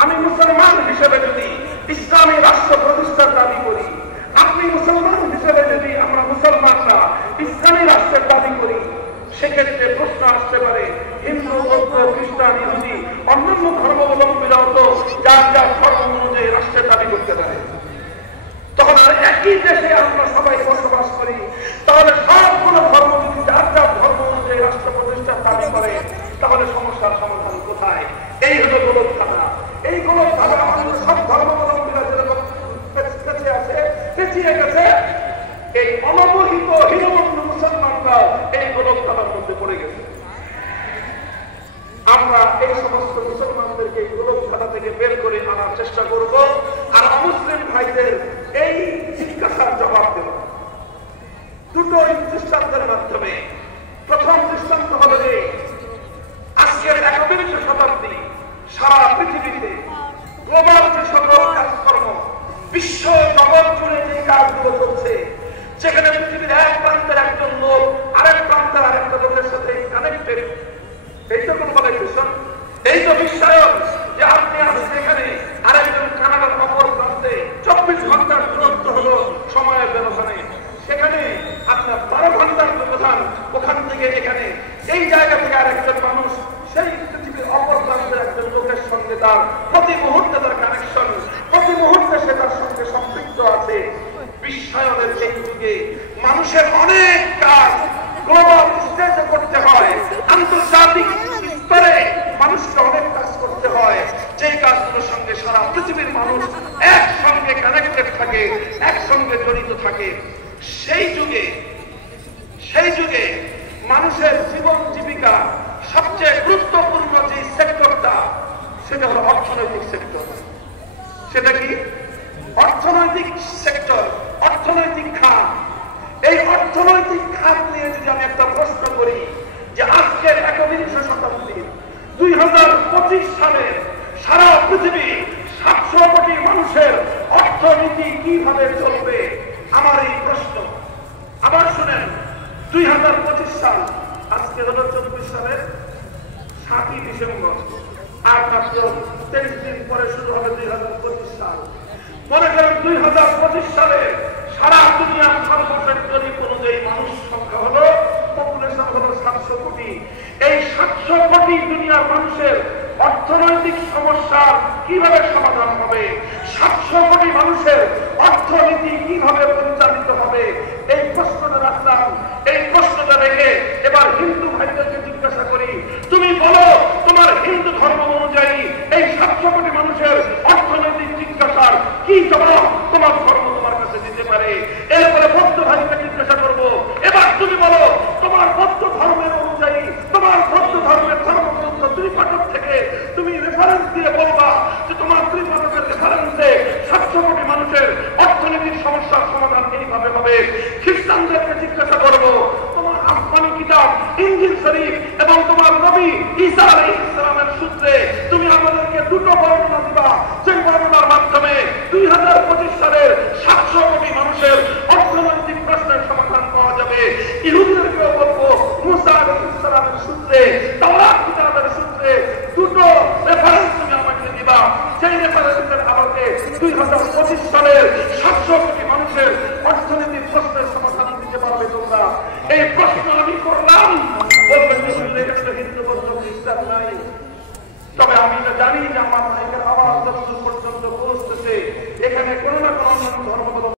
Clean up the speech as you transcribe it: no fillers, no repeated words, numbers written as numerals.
আমি মুসলমান হিসেবে যদি ইসলামী রাষ্ট্র প্রতিষ্ঠার দাবি করি, আপনি মুসলমান হিসেবে যদি আমরা মুসলমানরা ইসলামী রাষ্ট্রের দাবি করি, সেক্ষেত্রে প্রশ্ন আসতে পারে হিন্দু, বৌদ্ধ, খ্রিস্টান, ইহুদি, অন্যান্য ধর্মাবলম্বীরাও তো যার যার ধর্ম অনুযায়ী রাষ্ট্রের দাবি করতে পারে। তখন আর একই দেশে আমরা সবাই বসবাস করি, তাহলে সবগুলো ধর্ম যদি যার যার ধর্ম অনুযায়ী রাষ্ট্র প্রতিষ্ঠার দাবি করে, তাহলে সমস্যার সমাধান কোথায়? এই হলো গোলকধাঁধা। এই গোলকধাঁধা আমাদের সব ধর্মাবলম্বীরা যেরকম পেঁচিয়ে গেছে, এই অনবহিত হীনমগ্ন মুসলমানরাও এই গোলকধাঁধার মধ্যে পড়ে গেছে। আমরা এই সমস্ত মুসলমানদেরকে এই গোলকধাঁধা থেকে বের করে আনার চেষ্টা করব, আর অমুসলিম ভাইদের এই জিজ্ঞাসার জবাব দেব দুটো দৃষ্টান্তের মাধ্যমে। প্রথম দৃষ্টান্ত হল যে আজকের 21 শতাব্দী সারা পৃথিবীতে গ্লোবাল যে সকল কাজকর্ম, বিশ্ব জগৎ জুড়ে যে কাজগুলো চলছে, যেখানে পৃথিবীর এক প্রান্তের একজন লোক আরেক প্রান্তের আরেকটা লোকের সাথে কানেক্টেড, এই তো গ্লোবালাইজেশন, এই তো বিশ্বায়ন, যে আপনি আজকে এখানে আরেকজন কানাডার অপর প্রান্তে 24 ঘন্টার দূরত্ব হলো সময়ের ব্যবধানে, সেখানে আপনার 12 ঘন্টার ব্যবধান, ওখান থেকে এখানে এই জায়গা থেকে আরেকজন মানুষ সেই পৃথিবীর অপর প্রান্তের একজন লোকের সঙ্গে তার প্রতি মুহূর্তে তার কানেকশন, প্রতি মুহূর্তে সে তার সঙ্গে সম্পৃক্ত আছে। বিশ্বায়নের এই যুগে মানুষের অনেক কাজ গ্লোবাল স্টেজে করতে হয়, আন্তর্জাতিক স্তরে মানুষকে অনেক কাজ করতে হয়, যে কাজগুলোর সঙ্গে সারা পৃথিবীর মানুষ একসঙ্গে কানেক্টেড থাকে, একসঙ্গে জড়িত থাকে। সেই যুগে মানুষের জীবন জীবিকা সবচেয়ে গুরুত্বপূর্ণ যে সেক্টরটা, সেটা হলো অর্থনৈতিক সেক্টর। সেটা কি? অর্থনৈতিক সেক্টর, অর্থনৈতিক খাত। এই অর্থনৈতিক খাত নিয়ে যদি আমি একটা প্রশ্ন করি যে আজকের 21 শতাব্দীর 2025 সালে সারা পৃথিবী 700 কোটি মানুষের অর্থনীতি কিভাবে চলবে, আমার এই প্রশ্ন। আবার শুনেন, 2025 সাল, আজকে হলো 24 সালের 7ই ডিসেম্বর, আর মাত্র 23 দিন পরে শুরু হবে 2025 সাল। মনে করেন 2025 সালে সারা দুনিয়ার সর্বশেষ জরিপ অনুযায়ী মানুষ সংখ্যা হলো, পপুলেশন হলো 700 কোটি। এই 700 কোটি দুনিয়ার মানুষের অর্থনৈতিক সমস্যার কিভাবে সমাধান হবে, 700 কোটি মানুষের অর্থনীতি কিভাবে পরিচালিত হবে, এই প্রশ্নটা রাখলাম। এই প্রশ্নটা রেখে এবার হিন্দু ভাইদেরকে জিজ্ঞাসা করি, তুমি বলো তোমার হিন্দু ধর্ম অনুযায়ী এই 700 কোটি মানুষের অর্থনৈতিক জিজ্ঞাসার কি জবাব তোমার ধর্ম তোমার কাছে দিতে পারে। এরপরে বৌদ্ধ ভাইকে জিজ্ঞাসা করবো, এবার তুমি বলো তোমার বৌদ্ধ ধর্মের অনুযায়ী, তোমার বৌদ্ধ ধর্মের ধর্মগ্রন্থ ত্রিপাঠক থেকে তুমি রেফারেন্স দিয়ে বলবা যে তোমার ত্রিপাঠকের রেফারেন্সে 700 কোটি মানুষের অর্থনৈতিক সমস্যার সমাধান এইভাবে হবে। খ্রিস্টানদেরকে জিজ্ঞাসা করবো, তোমার আসমানি কিতাব ইনজিল শরীফ এবং তোমার নবী ঈসা আলাইহিস সালামের সূত্রে তুমি আমাদেরকে দুটো বর্ণনা দিবা, যে বর্ণনার মাধ্যমে 2025 সালের 700 কোটি মানুষের অর্থনৈতিক প্রশ্নের সমাধান পাওয়া যাবে। ইহুদিদেরকেও বলবো মুসা আলাইহিস সালামের সূত্রে, তাওরাত কিতাবের সূত্রে দুটো রেফারেন্স তুমি আমাকে দিবা, সেই রেফারেন্সের আমাকে 2025 সালের 700 কোটি মানুষের অর্থনৈতিক প্রশ্নের সমাধান দিতে পারবে তোমরা। এই প্রশ্ন আমি করলাম, বলবেন হিন্দু বৌদ্ধ খ্রিস্টান নাই। তবে আমি তো জানি যে আমার ভাইয়ের আওয়াজ যতদূর পর্যন্ত পৌঁছতেছে, এখানে কোনো না কোনো ধর্ম